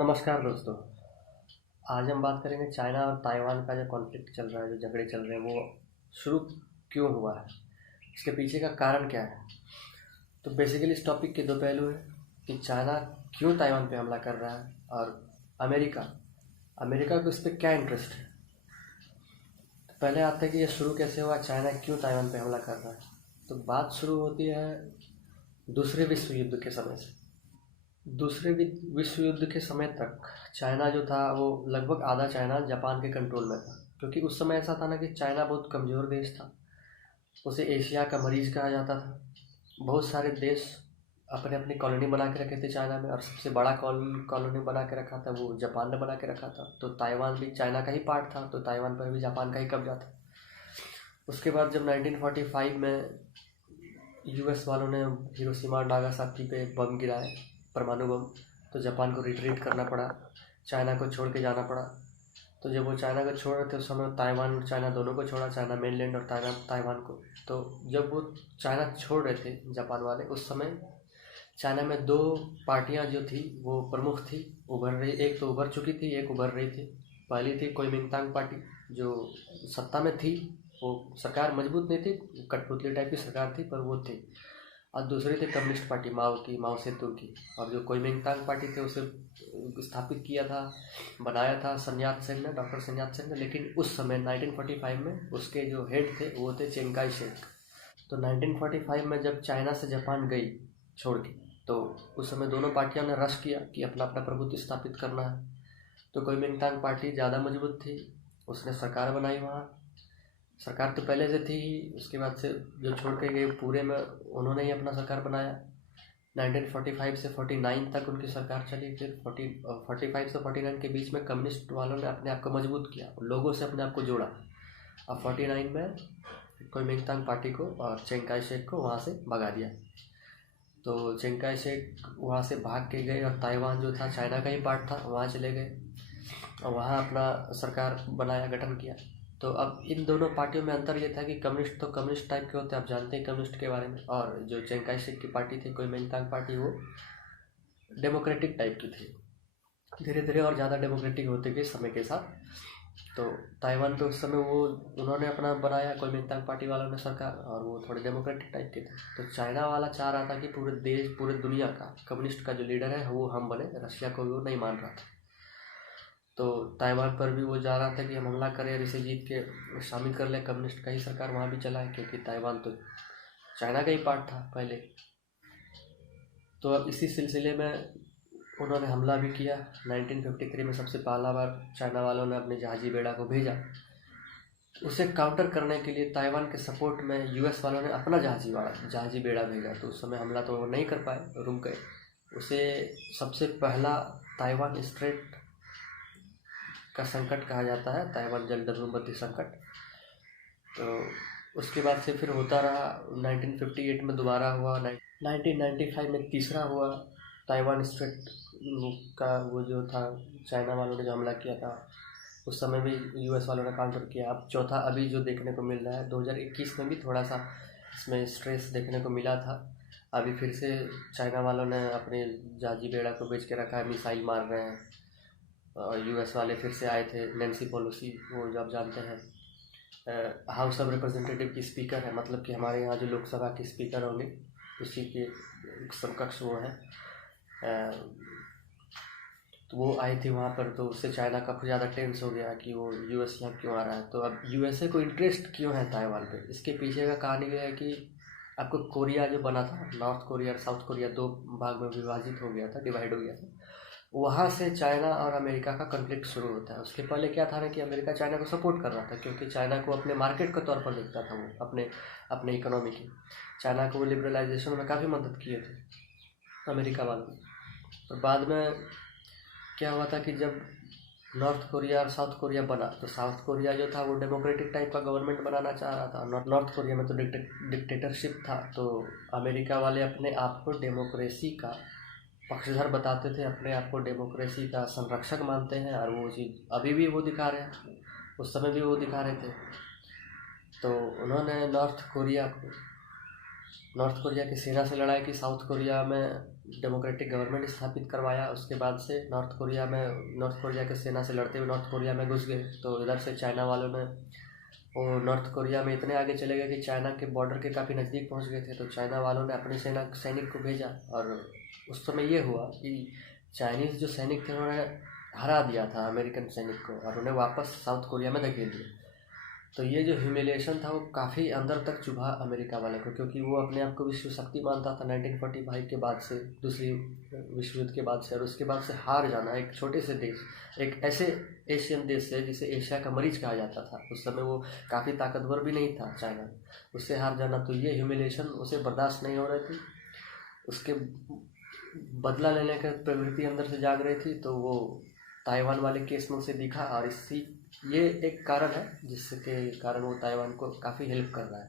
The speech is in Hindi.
नमस्कार दोस्तों। आज हम बात करेंगे चाइना और ताइवान का जो कॉन्फ्लिक्ट चल रहा है, जो झगड़े चल रहे हैं, वो शुरू क्यों हुआ है, इसके पीछे का कारण क्या है। तो बेसिकली इस टॉपिक के दो पहलू हैं कि चाइना क्यों ताइवान पे हमला कर रहा है और अमेरिका अमेरिका को इस पर क्या इंटरेस्ट है। तो पहले आते हैं कि ये शुरू कैसे हुआ, चाइना क्यों ताइवान पे हमला कर रहा है। तो बात शुरू होती है दूसरे विश्व युद्ध के समय से। दूसरे विश्व युद्ध के समय तक चाइना जो था वो लगभग आधा चाइना जापान के कंट्रोल में था, क्योंकि उस समय ऐसा था ना कि चाइना बहुत कमज़ोर देश था। उसे एशिया का मरीज कहा जाता था। बहुत सारे देश अपने अपनी कॉलोनी बना के रखे थे चाइना में, और सबसे बड़ा कॉलोनी बना के रखा था वो जापान ने बना के रखा था। तो ताइवान भी चाइना का ही पार्ट था, तो ताइवान पर भी जापान का ही कब्जा था। उसके बाद जब 1945 में यूएस वालों ने हिरोशिमा और नागासाकी पे बम गिराए, परमाणु बम, तो जापान को रिट्रीट करना पड़ा, चाइना को छोड़ के जाना पड़ा। तो जब वो चाइना को छोड़ रहे थे उस समय ताइवान और चाइना दोनों को छोड़ा, चाइना मेनलैंड और ताइवान को। तो जब वो चाइना छोड़ रहे थे जापान वाले, उस समय चाइना में दो पार्टियां जो थी वो प्रमुख थी, उभर रही। एक तो उभर चुकी थी, एक उभर रही थी। पहली थी कुओमिंतांग पार्टी, जो सत्ता में थी। वो सरकार मजबूत नहीं थी, कठपुतली टाइप की सरकार थी, पर वो थी। और दूसरी थी कम्युनिस्ट पार्टी, माओ की, माओ सेतुंग की। और जो कुओमिंतांग पार्टी थे उसे स्थापित किया था, बनाया था sun यat-sen ने, डॉक्टर sun यat-sen ने। लेकिन उस समय 1945 में उसके जो हेड थे वो थे चिंग काई शेक। तो 1945 में जब चाइना से जापान गई छोड़ के, तो उस समय दोनों पार्टियों ने रश किया कि अपना अपना प्रभुत्व स्थापित करना है। तो कुओमिंतांग पार्टी ज़्यादा मजबूत थी, उसने सरकार बनाई वहाँ। सरकार तो पहले से थी ही, उसके बाद से जो छोड़ के गए पूरे में उन्होंने ही अपना सरकार बनाया। 1945 से 49 तक उनकी सरकार चली। फिर 45 से 49 के बीच में कम्युनिस्ट वालों ने अपने आप को मजबूत किया, लोगों से अपने आप को जोड़ा। अब 49 में कुओमिंतांग पार्टी को और चिंग काई शेक को वहाँ से भगा दिया। तो चिंग काई शेक वहाँ से भाग के गए, और ताइवान जो था चाइना का ही पार्ट था, वहाँ चले गए और वहाँ अपना सरकार बनाया, गठन किया। तो अब इन दोनों पार्टियों में अंतर ये था कि कम्युनिस्ट तो कम्युनिस्ट टाइप के होते हैं, आप जानते हैं कम्युनिस्ट के बारे में। और जो चिंग काई शेक की पार्टी थी, कुओमिंतांग पार्टी, वो डेमोक्रेटिक टाइप की थी। धीरे धीरे और ज़्यादा डेमोक्रेटिक होते गए समय के साथ। तो ताइवान पे उस समय वो उन्होंने अपना बनाया, कुओमिंतांग पार्टी वालों ने सरकार, और वो थोड़े डेमोक्रेटिक टाइप के थे। तो चाइना वाला चाह रहा था कि पूरे देश, पूरे दुनिया का कम्युनिस्ट का जो लीडर है वो हम बने, रशिया को भी वो नहीं मान रहा था। तो ताइवान पर भी वो जा रहा था कि हम हमला करें और इसे जीत के शामिल कर लें, कम्युनिस्ट का ही सरकार वहाँ भी चला है, क्योंकि ताइवान तो चाइना का ही पार्ट था पहले। तो अब इसी सिलसिले में उन्होंने हमला भी किया। 1953 में सबसे पहला बार चाइना वालों ने अपने जहाजी बेड़ा को भेजा। उसे काउंटर करने के लिए ताइवान के सपोर्ट में यूएस वालों ने अपना जहाजी बेड़ा भेजा। तो उस समय हमला तो वो नहीं कर पाए, रुक गए। उसे सबसे पहला ताइवान स्ट्रेट का संकट कहा जाता है, ताइवान जल दस्युबंदी संकट। तो उसके बाद से फिर होता रहा। 1958 में दोबारा हुआ, 1995 में तीसरा हुआ। ताइवान स्ट्रेट का वो जो था, चाइना वालों ने जो हमला किया था, उस समय भी यूएस वालों ने काउंटर किया। अब चौथा अभी जो देखने को मिल रहा है, 2021 में भी थोड़ा सा इसमें स्ट्रेस देखने को मिला था। अभी फिर से चाइना वालों ने अपने जहाजी बेड़ा को बेच के रखा है, मिसाइल मार रहे हैं। और यूएस वाले फिर से आए थे, नैन्सी पेलोसी, वो जो आप जानते हैं हाउस ऑफ रिप्रेजेंटेटिव की स्पीकर है, मतलब कि हमारे यहाँ जो लोकसभा के स्पीकर होंगे उसी के समकक्ष वो हैं। तो वो आई थी वहाँ पर, तो उससे चाइना काफ़ी ज़्यादा टेंस हो गया कि वो यूएस यहाँ क्यों आ रहा है। तो अब यूएसए को इंटरेस्ट क्यों है ताइवान पे, इसके पीछे का कहानी ये है कि आपको कोरिया जो बना था, नॉर्थ कोरिया और साउथ कोरिया, दो भाग में विभाजित हो गया था, डिवाइड हो गया था। वहाँ से चाइना और अमेरिका का कॉन्फ्लिक्ट शुरू होता है। उसके पहले क्या था ना कि अमेरिका चाइना को सपोर्ट कर रहा था, क्योंकि चाइना को अपने मार्केट के तौर पर देखता था, वो अपने अपने इकोनॉमी की। चाइना को वो लिबरलाइजेशन में काफ़ी मदद किए थे अमेरिका वालों ने। और बाद में क्या हुआ था कि जब नॉर्थ कोरिया और साउथ कोरिया बना, तो साउथ कोरिया जो था वो डेमोक्रेटिक टाइप का गवर्नमेंट बनाना चाह रहा था। नॉर्थ कोरिया में तो डिक्टेटरशिप था। तो अमेरिका वाले अपने आप को डेमोक्रेसी का पक्षधर बताते थे, अपने आप को डेमोक्रेसी का संरक्षक मानते हैं, और वो चीज़ अभी भी वो दिखा रहे हैं, उस समय भी वो दिखा रहे थे। तो उन्होंने नॉर्थ कोरिया को नॉर्थ कोरिया की सेना से लड़ाई की, साउथ कोरिया में डेमोक्रेटिक गवर्नमेंट स्थापित करवाया। उसके बाद से नॉर्थ कोरिया के सेना से लड़ते हुए नॉर्थ कोरिया में घुस गए। तो इधर से चाइना वालों ने, वो नॉर्थ कोरिया में इतने आगे चले गए कि चाइना के बॉर्डर के काफ़ी नज़दीक पहुंच गए थे। तो चाइना वालों ने अपनी सैनिक को भेजा, और उस समय ये हुआ कि चाइनीज़ जो सैनिक थे उन्होंने हरा दिया था अमेरिकन सैनिक को, और उन्हें वापस साउथ कोरिया में धकेल दिया। तो ये जो ह्यूमिलिएशन था वो काफ़ी अंदर तक चुभा अमेरिका वाले को, क्योंकि वो अपने आप को विश्व शक्ति मानता था 1945 के बाद से, दूसरी विश्व युद्ध के बाद से। और उसके बाद से हार जाना एक छोटे से देश, एक ऐसे एशियन देश से जिसे एशिया का मरीज कहा जाता था, उस समय वो काफ़ी ताकतवर भी नहीं था चाइना, उससे हार जाना, तो ये ह्यूमिलिएशन उसे बर्दाश्त नहीं हो रही थी। उसके बदला लेने की प्रवृत्ति अंदर से जाग रही थी। तो वो ताइवान वाले केस में उसे दिखा, और ये एक कारण है जिसके कारण वो ताइवान को काफ़ी हेल्प कर रहा है।